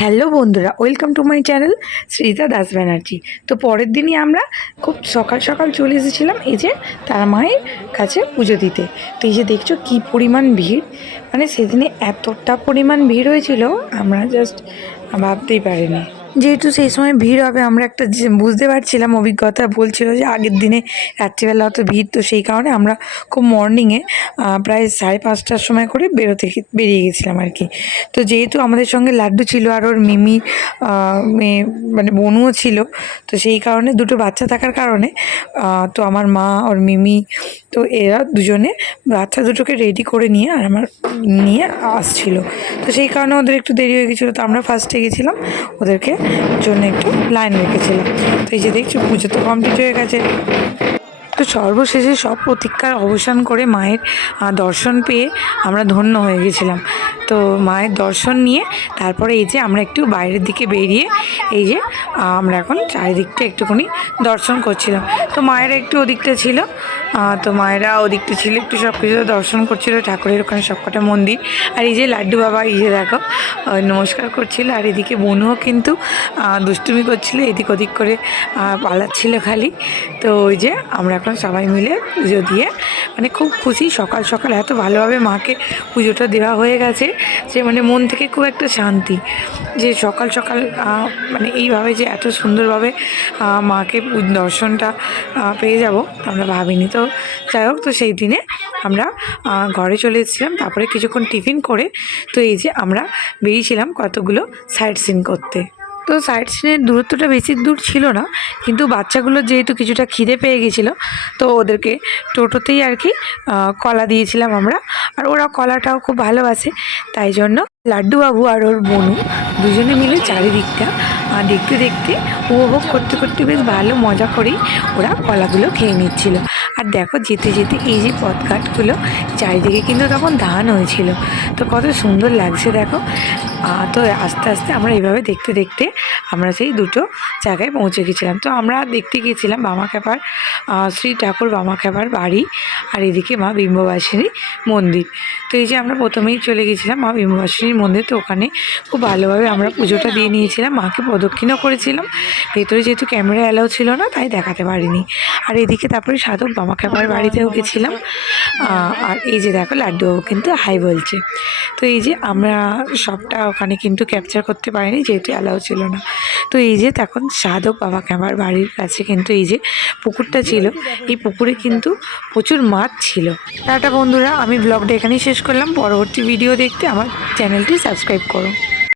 Hello বন্ধুরা, welcome to my channel Shreeta Das Banerjee. তো পরের দিনই আমরা খুব সকাল সকাল চলে এসেছিলাম এই যে তার মায়ের কাছে পুজো দিতে। তো এই যে দেখছ কী পরিমাণ ভিড় মানে সেদিনে এতটা পরিমাণ ভিড় হয়েছিল, আমরা জাস্ট ভাবতেই পারিনি। যেহেতু সেই সময় ভিড় হবে, আমরা একটা বুঝতে পারছিলাম অভিজ্ঞতা বলছিল যে আগের দিনে রাত্রিবেলা অত ভিড়, তো সেই কারণে আমরা খুব মর্নিংয়ে প্রায় সাড়ে পাঁচটার সময় করে বেরোতে বেরিয়ে গেছিলাম আর কি। তো যেহেতু আমাদের সঙ্গে লাড্ডু ছিল আর ওর মিমি মেয়ে মানে বনুও ছিল, তো সেই কারণে দুটো বাচ্চা থাকার কারণে তো আমার মা, ওর মিমি, তো এরা দুজনে বাচ্চা দুটোকে রেডি করে নিয়ে আর আমার, নিয়ে আসছিল। তো সেই কারণে ওদের একটু দেরি হয়ে গেছিল, তো আমরা ফার্স্টে গেছিলাম ওদেরকে জন্য একটু লাইন রেখেছিলাম। তো এই যে দেখছ, পুজো তো কমপ্লিট হয়ে গেছে। তো সর্বশেষে সব প্রতীক্ষার অবসান করে মায়ের দর্শন পেয়ে আমরা ধন্য হয়ে গেছিলাম। তো মায়ের দর্শন নিয়ে তারপরে এই যে আমরা একটু বাইরের দিকে বেরিয়ে এই যে আমরা এখন চারিদিকটা একটুখানি দর্শন করছিলাম। তো মায়ের একটু ওদিকটা ছিল। তো মায়েরা ওদিকটা ছিল, একটু সব কিছু দর্শন করছিল, ঠাকুরের ওখানে সবকটা মন্দির। আর এই যে লাড্ডু বাবা, এই যে দেখো নমস্কার করছিল, আর এদিকে বনুও কিন্তু দুষ্টুমি করছিল, এদিক ওদিক করে পালাচ্ছিল খালি। তো ওই যে আমরা এখন সবাই মিলে পুজো দিয়ে মানে খুব খুশি, সকাল সকাল এত ভালোভাবে মাকে পুজোটা দেওয়া হয়ে গেছে, যে মানে মন থেকে খুব একটা শান্তি, যে সকাল সকাল মানে এইভাবে যে এত সুন্দরভাবে মাকে দর্শনটা পেয়ে যাব, আমরা ভাবিনি। তো যাই হোক, তো সেই দিনে আমরা ঘরে চলে এসেছিলাম। তারপরে কিছুক্ষণ টিফিন করে, তো এই যে আমরা বেরিয়েছিলাম কতগুলো সাইট সিন করতে। তো সাইড সিনের দূরত্বটা বেশি দূর ছিল না, কিন্তু বাচ্চাগুলো যেহেতু কিছুটা খিদে পেয়ে গেছিল, তো ওদেরকে টোটোতেই আর কি কলা দিয়েছিলাম আমরা। আর ওরা কলাটাও খুব ভালোবাসে তাই জন্য লাড্ডু বাবু আর ওর বনু দুজনে মিলে চারিদিকটা দেখতে দেখতে উপভোগ করতে করতে বেশ ভালো মজা করেই ওরা কলাগুলো খেয়ে নিচ্ছিল। আর দেখো যেতে যেতে এই যে পথঘাটগুলো চারিদিকে কিন্তু তখন ধান হয়েছিল। তো কত সুন্দর লাগছে দেখো। তো আস্তে আস্তে আমরা এইভাবে দেখতে দেখতে আমরা সেই দুটো জায়গায় পৌঁছে গেছিলাম। তো আমরা দেখতে গিয়েছিলাম বামা খেপার শ্রী ঠাকুর বামা খেপার বাড়ি আর এদিকে মা বিম্ববাসিনী মন্দির। তো এই যে আমরা প্রথমেই চলে গেছিলাম মা বিম্ববাসিনীর মন্দির, তো ওখানে খুব ভালোভাবে আমরা পুজোটা দিয়ে নিয়েছিলাম। মাকে প্রদক্ষিণও করেছিলাম। ভেতরে যেহেতু ক্যামেরা অ্যালাউ ছিল না, তাই দেখাতে পারিনি। আর এদিকে তারপরে সাধক বামা খেপার বাড়িতেও গেছিলাম। আর এই যে দেখো, লাড্ডুবাবু কিন্তু হাই বলছে। তো এই যে আমরা সবটা ওখানে কিন্তু ক্যাপচার করতে পারিনি, যেহেতু অ্যালাউ ছিল না। তো এই যে তখন সাধক বাবা আমার বাড়ির কাছে কিন্তু এই যে পুকুরটা ছিল, এই পুকুরে কিন্তু প্রচুর মাছ ছিল। টাটা বন্ধুরা, আমি ব্লগটা এখানেই শেষ করলাম। পরবর্তী ভিডিও দেখতে আমার চ্যানেলটি সাবস্ক্রাইব করো।